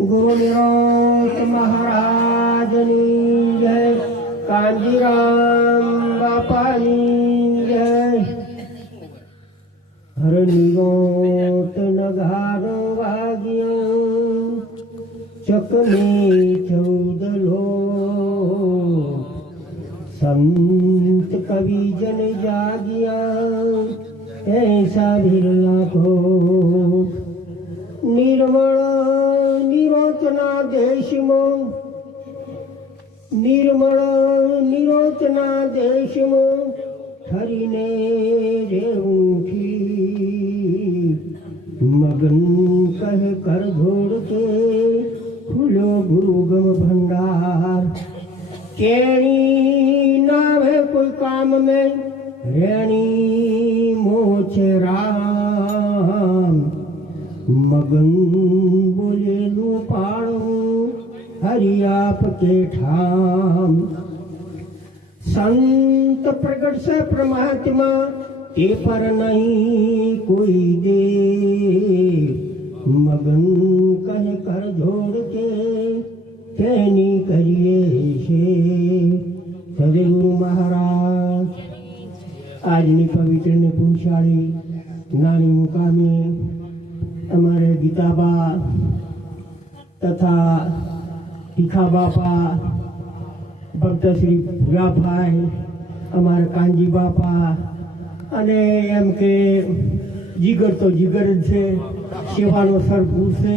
ગુરુ નિરોધ મહારાજની જય કાંજીરામ બાપાની જય હરનિગોટ નઘારો વાગ્યો ચકને ચૌદલો સંત કવિ જન જાગ્યા એસા વિરલા કો નિર્મળ દેશમાં નિર્મળ નિરોચના દેશમાં ઠરીને રેઉઠી મગન કહે કર ધોડ સંત પ્રગટ છે પરમાત્મા તે પર નહીં કોઈ દે મગન કહે કર જોડ કે તેની કરીએ છે સદગુરુ મહારાજ આજની પવિત્ર ને પુરુષાળી નાની મુકામે અમારે ગીતાબા તથા તીખા બાપા ભક્ત શ્રી ભૂરાભાઈ અમારા કાનજી બાપા અને એમ કે જીગર તો જીગર જ છે, સેવાનો સરભૂ છે,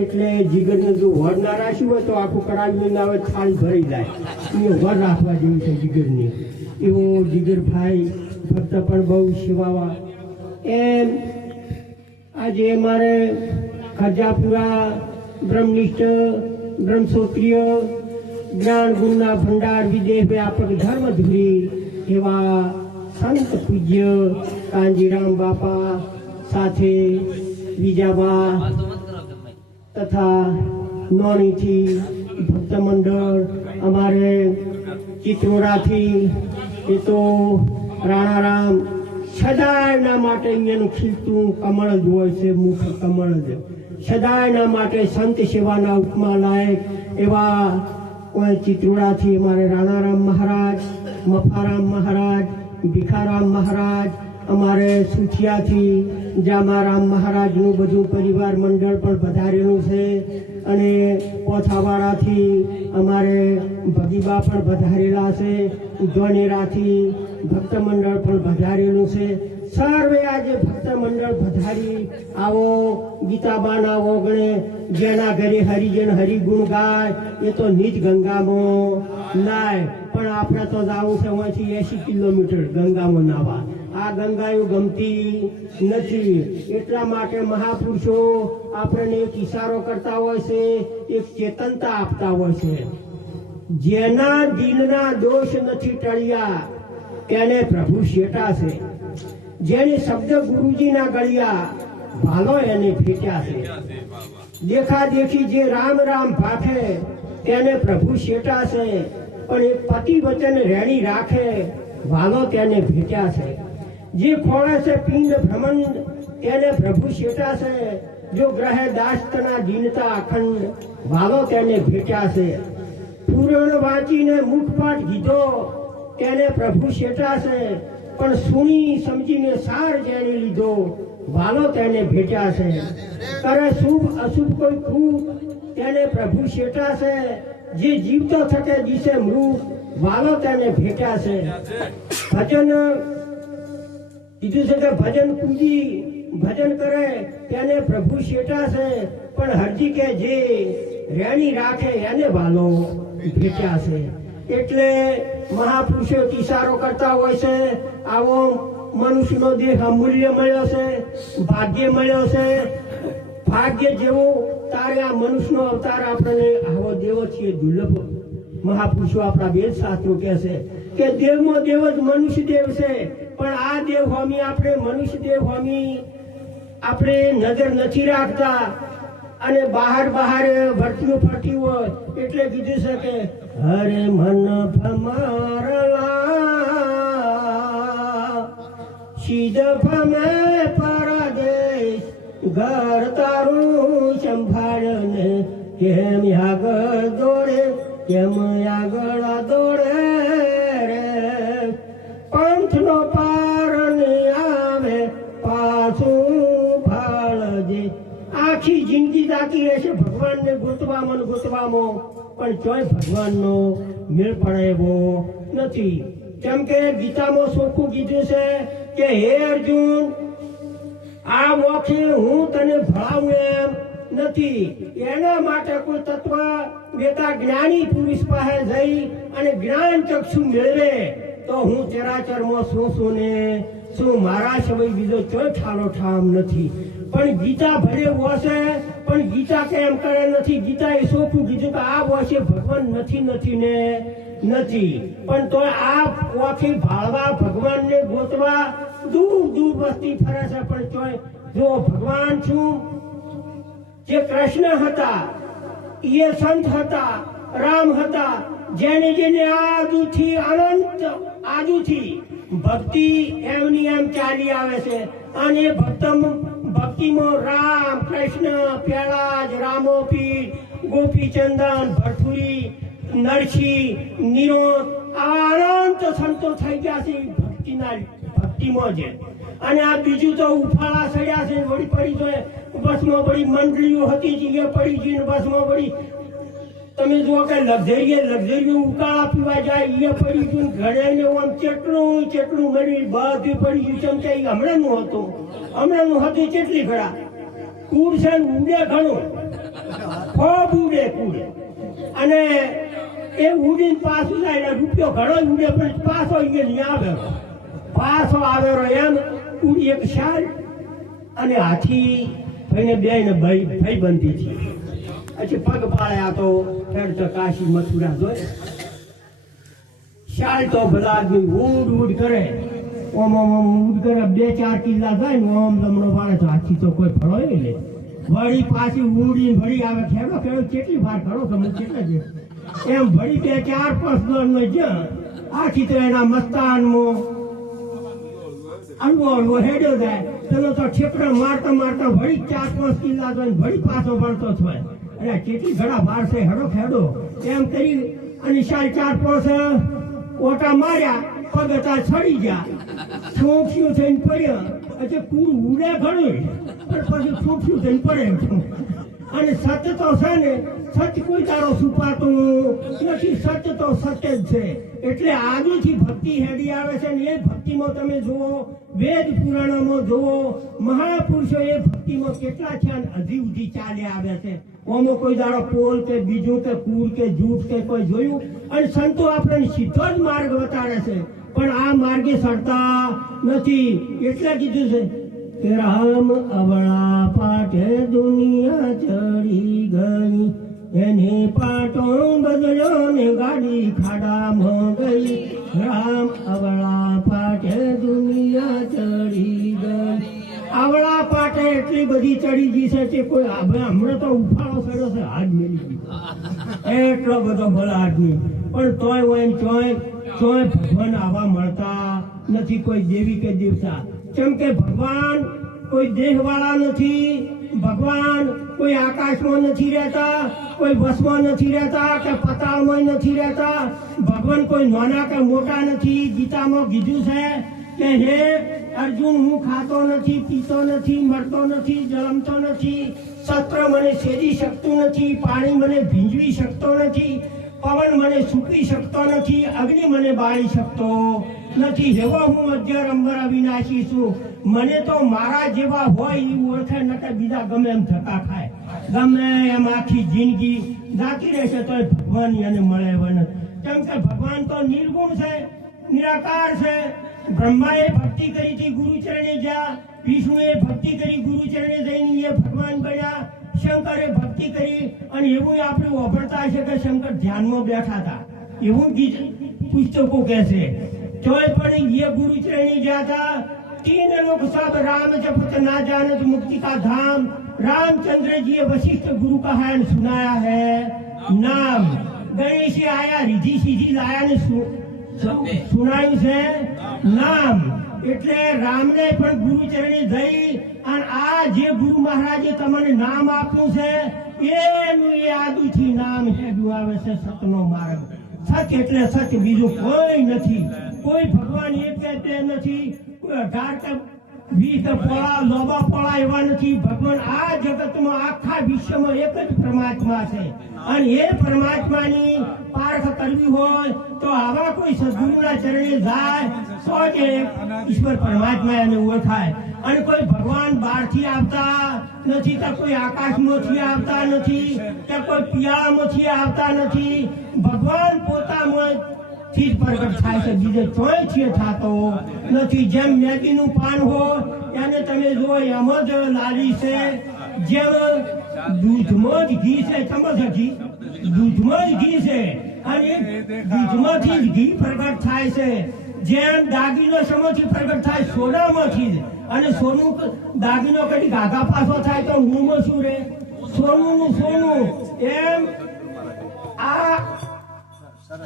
એટલે જીગરને જો વર ના રાખ્યું હોય તો આખું કરાવ્યું ના આવે થાળી ભરી જાય. એ વર રાખવા જેવું છે જીગરની. એવો જીગરભાઈ ભક્ત પણ બહુ સેવાવા. એમ આજે અમારે ખજાપુરા બ્રહ્મનિષ્ઠ બ્રહ્મસૂત્રીય જ્ઞાન ગુરુના ભંડાર વિદેહ વ્યાપક ધર્મધુરી એવા સંત પૂજ્ય કાંજીરામ બાપા સાથે બીજાબા તથા નોણીથી ભક્ત મંડળ અમારે ચિત્રોડાથી એ તો રાણારામ સદાયના માટે અહીંયાનું ખીલતું કમળ જ હોય છે, મુખ કમળ જ. સદાયના માટે સંત સેવાના ઉપમા લાયક એવા ચિત્રોડાથી અમારે રાણારામ મહારાજ મફારામ મહારાજ ભીખારામ મહારાજ અમારે સુથિયાથી જામારામ મહારાજનું બધું પરિવાર મંડળ પણ વધારેલું છે અને પોથાવાળાથી અમારે ભગીબા પણ વધારેલા છે ધોનેરાથી ભક્ત મંડળ પણ વધારેલું છે. સર્વે આજે ભક્ત મંડળ વધારી આવો ગીતાબાના ઓગણે જેના ઘરે હરિજન હરિગુણ ગાય, એ તો નીચ ગંગામાં નાય પણ આપણે તો જવું છે, અહીંથી એસી કિલોમીટર ગંગામાં નાવા. આ ગંગાયું ગમતી નથી. એટલા માટે મહાપુરુષો આપણને એક ઇશારો કરતા હોય છે, એક ચેતનતા આપતા હોય છે. જેના દિલના દોષ નથી ટળ્યા, તેને પ્રભુ શેટાશે જેની શબ્દ ગુરુજીના ગળ્યા, ભાલો એને ફેટ્યા છે. દેખા દેખી જે રામ રામ ભાખે, તેને પ્રભુ શેટાશે પણ એ પતિ વચન રેણી રાખે વાલો તેને ભેટ્યા છે. જે ખોળે છે પિંડ ભ્રમંડ તેને પ્રભુ શેટાશે જો ગ્રહે દાસ્તના દીનતા અખંડ ભાલો તેને ભેટ્યા છે પુરાણ વાંચીને મુખપાઠ કીધો તેને પ્રભુ શેટાશે પણ સુણી સમજીને સાર જેણે લીધો ભાલો તેને ભેટ્યા છે કરે શુભ અશુભ કોઈ ખૂબ તેને પ્રભુ શેટાશે જે જીવતો થકે દિશે મૃત ભાલો તેને ભેટ્યા છે ભજન કીધું છે કે ભજન પૂજી, ભજન કરે, તેને પ્રભુ શેટાશે પણ હરજી કે જે રેણી રાખે, એને ભાલો ભેટ્યા છે. એટલે મહાપુરુષો ઈશારો કરતા હોય છે, આવો મનુષ્યનો દેહ અમૂલ્ય મળ્યો છે, ભાગ્ય મળ્યો છે. ભાગ્ય જેવો તારે આ મનુષ્યનો અવતાર આપણને આવો દેવો છીએ દુર્લભ. મહાપુરુષો આપણા વેદ શાસ્ત્રો કહે છે કે દેવમાં દેવ જ મનુષ્ય દેવ છે. પણ આ દેવ હોમી આપણે, મનુષ્ય દેવ હોમી આપણે નજર નથી રાખતા અને બહાર બહાર ભરતીઓ ફરતી હોય એટલે કીધું છે કે, હરે મન ભમારલા, સીધ ભમે પરદેશ ઘર તારું સંભાળને, કેમ આગળ દોડે, કેમ આગળ દોડે જાતી રહેશે ભગવાનને ગોતવામાં ગોતવામાં. પણ ચોય ભગવાનનો મેળ પણ નથી. કેમ કે ગીતામાં ચોખ્ખું કીધું છે કે, હે અર્જુન, આ વોખે હું તને ભણાવું એમ નથી. એના માટે કોઈ તત્વ વેતા જ્ઞાની પુરુષ પાસે જઈ અને જ્ઞાન ચક્ષુ મેળવે. તો હું ચરાચરમાં શું શું ને? શું મારા સમય બીજો ચોય ઠાલો ઠામ નથી. પણ ગીતા ભલે વસે પણ ગીતા કે એમ કરે નથી. ગીતા એ સોખું કીધું કે આ વર્ષે ભગવાન નથી નથી ને નથી. પણ તો આ ઓથી ભાળવા ભગવાનને ગોતવા દૂર દૂર વસ્તી ફરે છે. પણ તોય જો ભગવાન છું, જે કૃષ્ણ હતા, એ સંત હતા, રામ હતા, જેને જેને આદુથી અનંત આદુથી ભક્તિ એમની એમ ચાલી આવે છે. અને ભક્તમ ભક્તિમાં રામ કૃષ્ણ પ્યાળાજ રામોપી, ગોપીચંદન, ભરથુરી, નરસિંહ, નિરોધ અનંત સંતો થઈ ગયા છે ભક્તિના ભક્તિમાં છે અને આ બીજું તો ઉફાળા સડ્યા છે, વળી પડી તો બસમાં પડી મંડળીઓ હતી જે પડી જઈને બસમાં વળી તમે જુઓ કે લક્ઝરીએ લક્ઝરી ઉકાળા પીવા જાય એ પડી ગયું, ઘરે ને આમ ચેટલું ચેટલું મળી બધું પડી ગયું, ચમ કે હમણાં હમણાંનું હતું. હમણાંનું હતું ચેટલી ઘડા કુડ છે ને ઉડે ઘણું. ખૂબ ઉડે કુડ અને એ ઉડીને પાછું જાય રૂપિયો ઘણો ઉડે પણ પાછો અહીંયા નહીં આવે. પાછો આવેલો એમ. ઉડી એક શાલ અને હાથી ભાઈને બે ને ભાઈ ભાઈ બંધી છે. પછી પગ પાડ્યા તો ફેર કાશી મથુરા જોઈ શાલ તો ભલા ઊંડ ઉડ કરે. ઓમ ઓમ ઓમ ઊંડ કરે. બે ચાર કિલ્લા જાય ને ઓમ લમણો પાડે તો હાથી તો કોઈ ફળો લે. વળી પાછી ઊંડી વળી આવે ખેડો ખેડો કેટલી વાર કરો તમે કેટલા છે? એમ વળી બે ચાર પાંચ દોડ જ્યાં આખી તો એના મસ્તાનમાં. અનવો અનવો હેડ્યો જાય. પેલો તો ઠેકડો મારતા મારતા વળી ચાર પાંચ કિલ્લા જાય વળી પાછો ભણતો થાય અરે કેટલી ઘણા બાર છે હેડો ખેડો એમ કરી અને ચાર ચાર પાંચ ઓટા માર્યા પગ હતા છડી ગયા. છોંખ્યું થઈને પડ્યા. એટલે કુર ઉડે ઘણું પણ પછી છોંખ્યું થઈને પડે અને સત્ય તો છે ને, સત્ય કોઈ તારો છુપાતું નથી, સત્ય તો સત્ય જ છે. એટલે આજુથી ભક્તિ હેડી આવે છે ને એ ભક્તિમાં તમે જુઓ, વેદ પુરાણોમાં જુઓ, મહાપુરુષો એ ભક્તિમાં કેટલા છે હજી સુધી ચાલ્યા આવ્યા છે. ઓમો કોઈ દાડો પોલ કે બીજું કે કુર કે જૂઠ કે કોઈ જોયું? અને સંતો આપણને સીધો જ માર્ગ બતાડે છે. પણ આ માર્ગે સરતા નથી. એટલે કીધું છે કે રામ અવળા પાઠે દુનિયા ચડી ગઈ. એને પાટો બદલ્યો ને ગાડી ખાડામાં ગઈ. રામ અવળા પાઠે દુનિયા ચડી ગઈ. આવળા પાટે એટલી બધી ચડી ગઈ છે કે કોઈ હમણાં તો ઉફાળો કર્યો છે, હાથ મેલી એટલો બધો ભલા આદમી. પણ તોય હોય ચોય તોય ભગવાન આવા મળતા નથી કોઈ દેવી કે દેવતા. કેમ કે ભગવાન કોઈ દેહવાળા નથી, ભગવાન કોઈ આકાશમાં નથી રહેતા, કોઈ વસમાં નથી રહેતા કે પતાળમાં નથી રહેતા, ભગવાન કોઈ નાના કે મોટા નથી. ગીતામાં કીધું છે કે હે અર્જુન, હું ખાતો નથી, પીતો નથી, મરતો નથી જન્મતો નથી, સત્ર મને છેદી શકતું નથી, પાણી મને ભીંજવી શકતો નથી પવન મને સૂકી શકતો નથી, અગ્નિ મને બાળી શકતો નથી. જેવો હું મધ્ય અંબર અવિનાશી છું. મને તો મારા જેવા હોય એ ઓળખે નકર બીજા ગમે એમ થતા થાય. ગમે એમ આખી જિંદગી જાતી રહેશે તો ભગવાન એને મળે વન કેમ કે ભગવાન તો નિર્ગુણ છે, નિરાકાર છે. બ્રહ્માએ ભક્તિ કરી હતી, ગુરુચરણે જ્યાં, વિષ્ણુએ ભક્તિ કરી, ગુરુચરણે જઈને એ ભગવાન બન્યા. શંકરે ભક્તિ કરી અને એવું આપણે વાપરતા છે કે શંકર ધ્યાનમાં બેઠા હતા એવું ગીત પુસ્તકો કહે છે તોય પણ એ ગુરુ ચરણે ગયા હતા तीन लोग सब राम जपत ना जानत मुक्ति का धाम रामचंद्र जी वशिष्ठ गुरु का है सुनाया है नाम गणेश आया रिधि सीधी लाया ने सु- સુ- સુનાયું છે નામ એટલે રામને પણ ગુરુ ચરણે જઈ અને આ જે ગુરુ મહારાજે તમને નામ આપ્યું છે, એનું એ આદુથી નામ હેડું આવે છે સતનો માર્ગ. સત એટલે સચ બીજું કોઈ નથી. કોઈ ભગવાન એક કે નથી. ભગવાન આ જગતમાં, આખા વિશ્વમાં એક જ પરમાત્મા છે. અને એ પરમાત્માની પારખ કરવી હોય, તો આવા કોઈ સદગુરુના ચરણે જાય, તો ઈશ્વર પરમાત્મા એને ઓળખાય. અને કોઈ ભગવાન બહારથી આવતા નથી તો કોઈ આકાશમાંથી આવતા નથી કે કોઈ પિયાળામાંથી આવતા નથી. ભગવાન પોતામાં થી જ પ્રગટ થાય છે. બીજે ચોય છે થતો નથી. જેમ મેગીનું પાન હોય એને તમે જો એમ જ લાલી છે. જેમ દૂધમાં જ ઘી છે સમજ ઘી? દૂધમાં જ ઘી છે. અને દૂધમાંથી જ ઘી પ્રગટ થાય છે. જેમ દાગીનો શેમાંથી પ્રગટ થાય સોનામાંથી જ. અને સોનું દાગીનો કદી ગાધા પાછો થાય તો હું શું રે? સોનું નું સોનું. એમ આ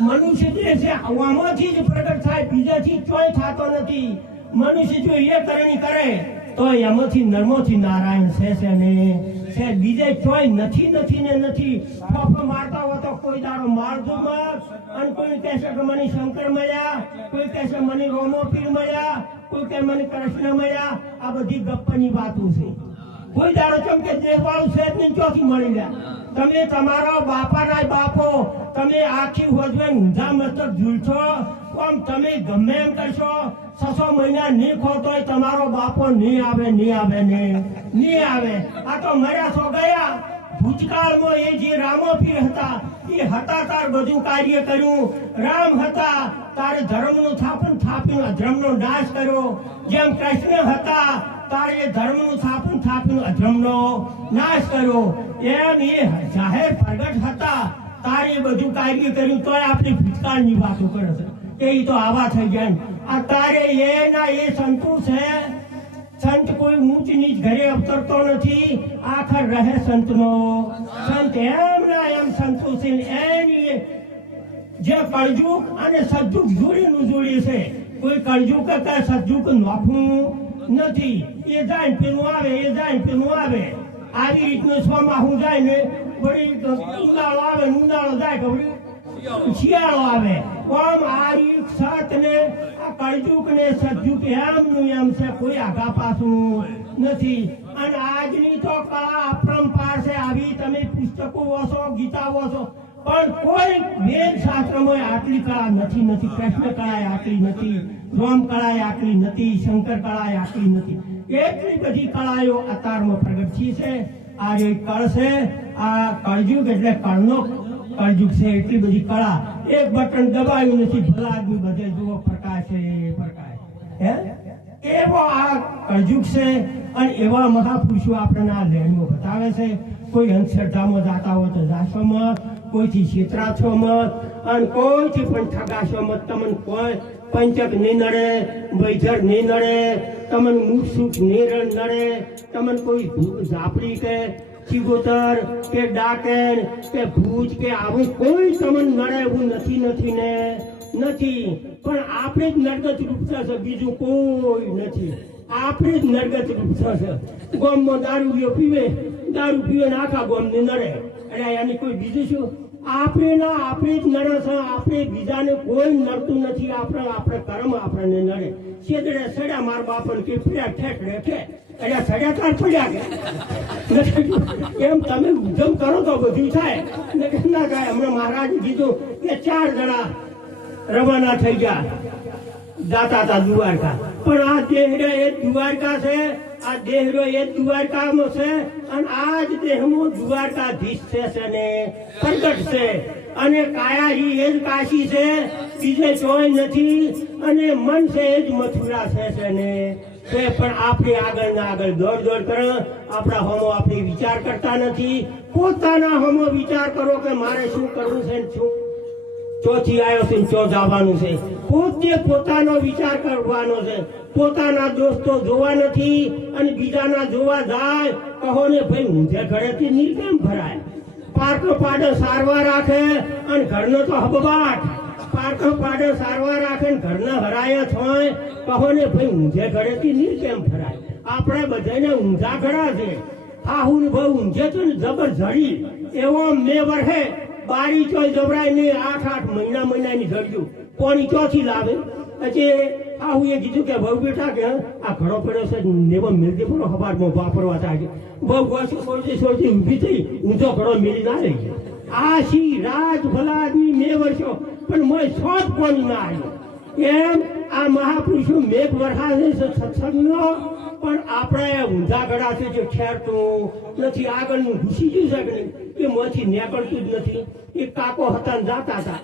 મનુષ્ય જે છે, આમાંથી જ પ્રગટ થાય, બીજાથી ચોય થતો નથી. મનુષ્ય જો એ કરણી કરે, તો એમાંથી નર્મોથી નારાયણ છે છે ને? છે. બીજે ચોય નથી નથી ને નથી. ફોફો મારતા હોય તો કોઈ દાડો મારજો મત અને કોઈ કહેશે કે મને શંકર મળ્યા, કોઈ કહેશે મને રોમો પીર મળ્યા. કોઈ કે મને કૃષ્ણ મળ્યા, આ બધી ગપ્પાની વાતો છે. કોઈ દાડો ચમ કે દેશવાળું છે જ ચોથી મળી ગયા. તમે તમારા બાપાના બાપો, તમે આખી હોજવે ઊંધા મસ્તક ઝૂલશો આમ તમે ગમે એમ કરશો, છસો મહિના નહીં ખોતો તમારો બાપો નહીં આવે નહીં આવે નહીં આવે. આ તો મર્યા છો ગયા. ભૂતકાળમાં એ જે રામોપીર હતા, એ હતા તાર બધું કાર્ય કર્યું. રામ હતા, તારે ધર્મનું સ્થાપન થાપ્યું અધર્મનો નાશ કર્યો. જેમ કૃષ્ણ હતા, તારે ધર્મનું સ્થાપન થાપ્યું અધર્મનો નાશ કર્યો. એમ એ જાહેર પ્રગટ હતા, તારે બધું કાર્ય કર્યું, તોય આપણે ભૂતકાળની વાતો કરે છે. એ તો આવા થઈ ગયા આ તારે એના એ સંતોષ છે સંત કોઈ ઊંચ નીચ ઘરે અવતરતો નથી. આખર રહે સંતનો. સંત એમ ના એમ સંતોષી એની જે કળજુક અને સજ્જુગ જોડીનું જોડી છે. કોઈ કળજુક કે સજ્જુગ નોખવું નથી. એ જાય પેલું આવે, એ જાય પેલું આવે. આવી રીતનું સ્વમાં હું જાય ને વળી ઉનાળો આવે ઉનાળો જાય કે શિયાળો આવે. આમ આ રીત સાત ને આ કળજુગ ને સજ્જુગ એમનું એમ છે, કોઈ આગા પાછું નથી. અને આજની તો કળા અપરંપાર છે, આવી તમે પુસ્તકો વાંચો, ગીતા વાંચો, પણ કોઈ વેદ શાસ્ત્રમાં આટલી કળા નથી નથી. કૃષ્ણ કળાએ આટલી નથી, રોમ કળાએ આટલી નથી, શંકર કળાએ આટલી નથી. એટલી બધી કળાઓ અતારમાં પ્રગટ છે. આ જે કળ છે, આ કળજુગ એટલે કળનો કળજુગ છે, એટલી બધી કળા. એક બટન દબાયું નથી, ભલા આદમી બધે. જુઓ, પ્રકાશ પ્રકાશ. હે? એવો આ કળજુગ છે અને એવા મહાપુરુષો આપણને આ લેણીઓ બતાવે છે. કોઈ અંધશ્રદ્ધામાં જાતા હોય તો જાશો મત કોઈથી છેતરાશો મત અને કોઈથી પણ ઠગાશો મત તમને કોઈ પંચક નહીં નડે, વૈધર નહીં નડે, તમને મુખ સુખ નહીં નડે, તમને કોઈ ઝાપડી કે ચિગોતર કે ડાકેન કે ભૂજ કે આવું કોઈ તમને નડે એવું નથી નથી ને? નથી. પણ આપણે જ નરગત રૂપ છે, બીજું કોઈ નથી. આપણે જ નરગત રૂપ છે. ગોમમાં દારૂ પીવો. દારૂ પીવે ને આખા ગોમને નડે. એટલે એની કોઈ બીજું શું? આપણે ના, આપણે જ નડે છે. આપણે બીજાને કોઈ નડતું નથી. આપણે આપણે કર્મ આપણને નડે. છેદડે સડ્યા માર બાપને પીડ્યા ઠેક રેખે એટલે સડ્યા તાર પડ્યા એમ તમે ઉદ્યમ કરો તો બધું થાય. ને થાય હમણાં મહારાજ કીધું કે ચાર જણા રવાના થઈ ગયા જાતા હતા દ્વારકા. પણ આ દેહરે એ દ્વારકા છે, આ દેહરો એ દ્વારકામાં છે, અને આ જ દેહમાં દ્વારકાધીશ છે ને પ્રગટ છે. અને કાયાજી એ જ કાશી છે, બીજે ચોય નથી, અને મન છે એ જ મથુરા છે છે ને છે પણ આપણે આગળ ને આગળ દોડ દોડ કરો, આપણા હોમો આપણે વિચાર કરતા નથી. પોતાના હોમો વિચાર કરો કે મારે શું કરવું છે શું? ચોથી આવ્યો છે ચો જવાનું છે. પોતે પોતાનો વિચાર કરવાનો છે. પોતાના દોસ્તો જોવા નથી, અને બીજાના જોવા જાય, કહો ને ભાઈ ઊંધે ઘરેથી નિર્ગમ ભરાય. પાર્કો પાડો સારવાર રાખે અને ઘરનો તો હબબાટ. પાર્કો પાડો સારવાર રાખે ને ઘરના હરાયા થોય કહો ને ભાઈ ઊંધે ઘરેથી કેમ ભરાય આપણે બધાને ઊંધા ઘડા છે. આહુ હું ભાઈ ઊંઝે તો ને જબર ઝડી. એવો મે વર્ષે બારી ચોય જબરાય ને આઠ આઠ મહિના મહિનાની ધરજો કોની ચોથી લાવે. પછી આવું એ કીધું કે બહુ બેઠા કે આ ઘણો પડ્યો છે, નેવો મિલતી પડો હવારમાં વાપરવા થાય બહુ વર્ષો સોચી સોચી ઊભી થઈ, ઊંધો ઘણો મિલી ના રહી ગયો. આ સી રાજ ભલા આદમી મે વર્ષો, પણ મોય સોટ કોની ના આવ્યો એમ આ મહાપુરુષો મેઘ વરસાદ સત્સંગનો પણ આપણે ઊંધા ગળાથી જે ખેરતું નથી, આગળનું ઘૂસી ગયું છે કે નહીં? એ મોંથી નીકળતું જ નથી. એ કાકો હતા જાતા હતા.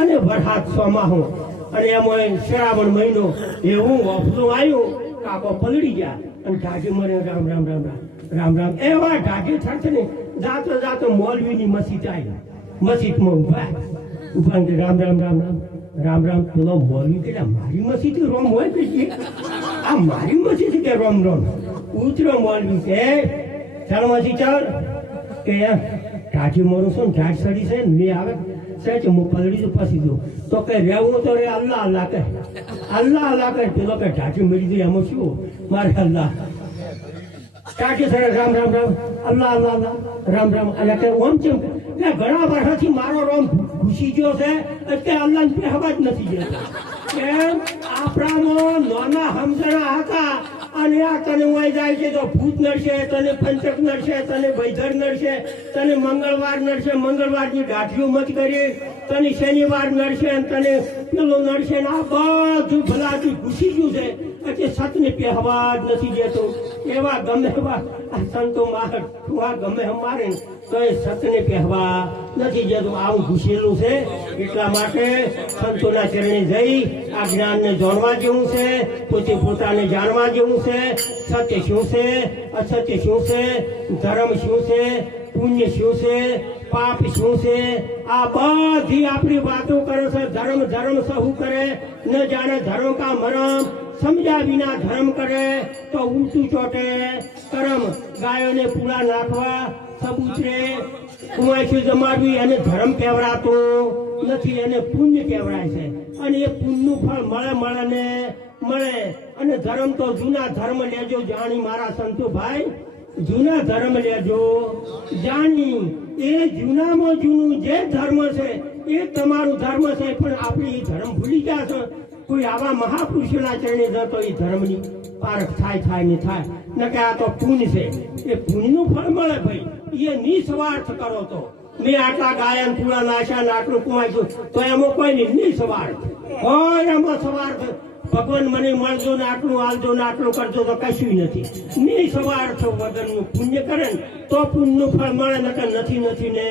અને વરસાદ સોમાહો. અને એમાં શ્રાવણ મહિનો એવું ઓફલું આવ્યું કાકો પલળી ગયા. અને ઢાકી મને રામ રામ રામ રામ રામ રામ. એવા ઢાઢી થશે ને, જાતો જાતો મોલવીની મસ્જિદ આવી મસ્જિદમાં ઊભા ઊભા રામ રામ રામ રામ રામ રામ. પેલો મોલવી કે મારી મસ્જિદ રોમ હોય કે આ મારી મસ્જિદ કે રોમ રોમ? ઉતરો મોલવી કે, ચાલ મસી ચાલ. કે ઢાઢી મોરું છું ને સડી છે ને આવે સહેજ હું પલડી છું, પછી દઉં તો કે રહેવું તો રે, અલ્લાહ અલ્લાહ કહે. અલ્લાહ અલ્લાહ કહે. પેલો કે ઢાઢી મળી ગઈ, એમાં શું? મારે અલ્લાહ. કાકી સરે રામ રામ રામ. અલ્લાહ અલ્લાહ અલ્લાહ. રામ રામ. અને કે ઓમ ચેમ કે ઘણા વર્ષોથી મારો રોમ ઘૂસી ગયો છે, એટલે અલ્લાહ ને હવા જ નથી જતો કેમ? આપણાનો નાના સમજણા હતા. અને આ તને વાય જાય છે તો ભૂત નડશે, તને પંચક નડશે, તને વૈધર નડશે, તને મંગળવાર નડશે, મંગળવારની ગાંઠીઓ મત કરી તને શનિવાર નડશે તને પેલો નડશે ને આ બધું ભલાથી ઘૂસી ગયું છે. એટલે સતને પહેવા જ નથી દેતો. એવા ગમે એવા સંતો માર ગમે મારે ને. એ સતને કહેવા નથી જતું આવું ઘૂસેલું છે. એટલા માટે સંતોના ચરણે જઈ આ જ્ઞાનને જાણવા જેવું છે, પોતે પોતાને જાણવા જેવું છે. સત્ય શું છે? અસત્ય શું છે? ધર્મ શું છે? પુણ્ય શું છે? પાપ શું છે? આ બધી આપણી વાતો કરે છે. ધર્મ ધર્મ સહુ કરે. ન જાણે ધર્મ કા મરમ. સમજ્યા વિના ધર્મ કરે તો ઊંચું ચોટે. કરમ ગાયોને પૂળા નાખવા. સબૂતરે કુંવાસી જમાડવી એને ધર્મ કહેવડાતો નથી, એને પુણ્ય કહેવડાય છે. અને એ પુણ્યનું ફળ મળે મળે ને મળે. અને ધર્મ તો જૂના ધર્મ લેજો, જાણી મારા સંતો ભાઈ. જૂના ધર્મ લેજો, જાણી. એ જૂનામાં જૂનું જે ધર્મ છે, એ તમારું ધર્મ છે, પણ આપણે એ ધર્મ ભૂલી ગયા છો. કોઈ આવા મહાપુરુષોના ચરણે જતો એ ધર્મની પારખ થાય થાય ને થાય. ન કે આ તો પુણ્ય છે. એ પુણ્યનું ફળ મળે ભાઈ. એ નિસ્વાર્થ કરો તો. મેં આટલા ગાયન પૂરા નાશ્યા આટલું કુમાયું તો એમાં કોઈ નહીં નિસ્વાર્થ. કોઈ એમાં સ્વાર્થ. ભગવાન મને મળજો ને આટલું આલજો ને આટલું કરજો તો કશું નથી. નિસ્વાર્થ વગરનું પુણ્ય કરે ને, તો પુણ્યનું ફળ મળે નથી નથી ને.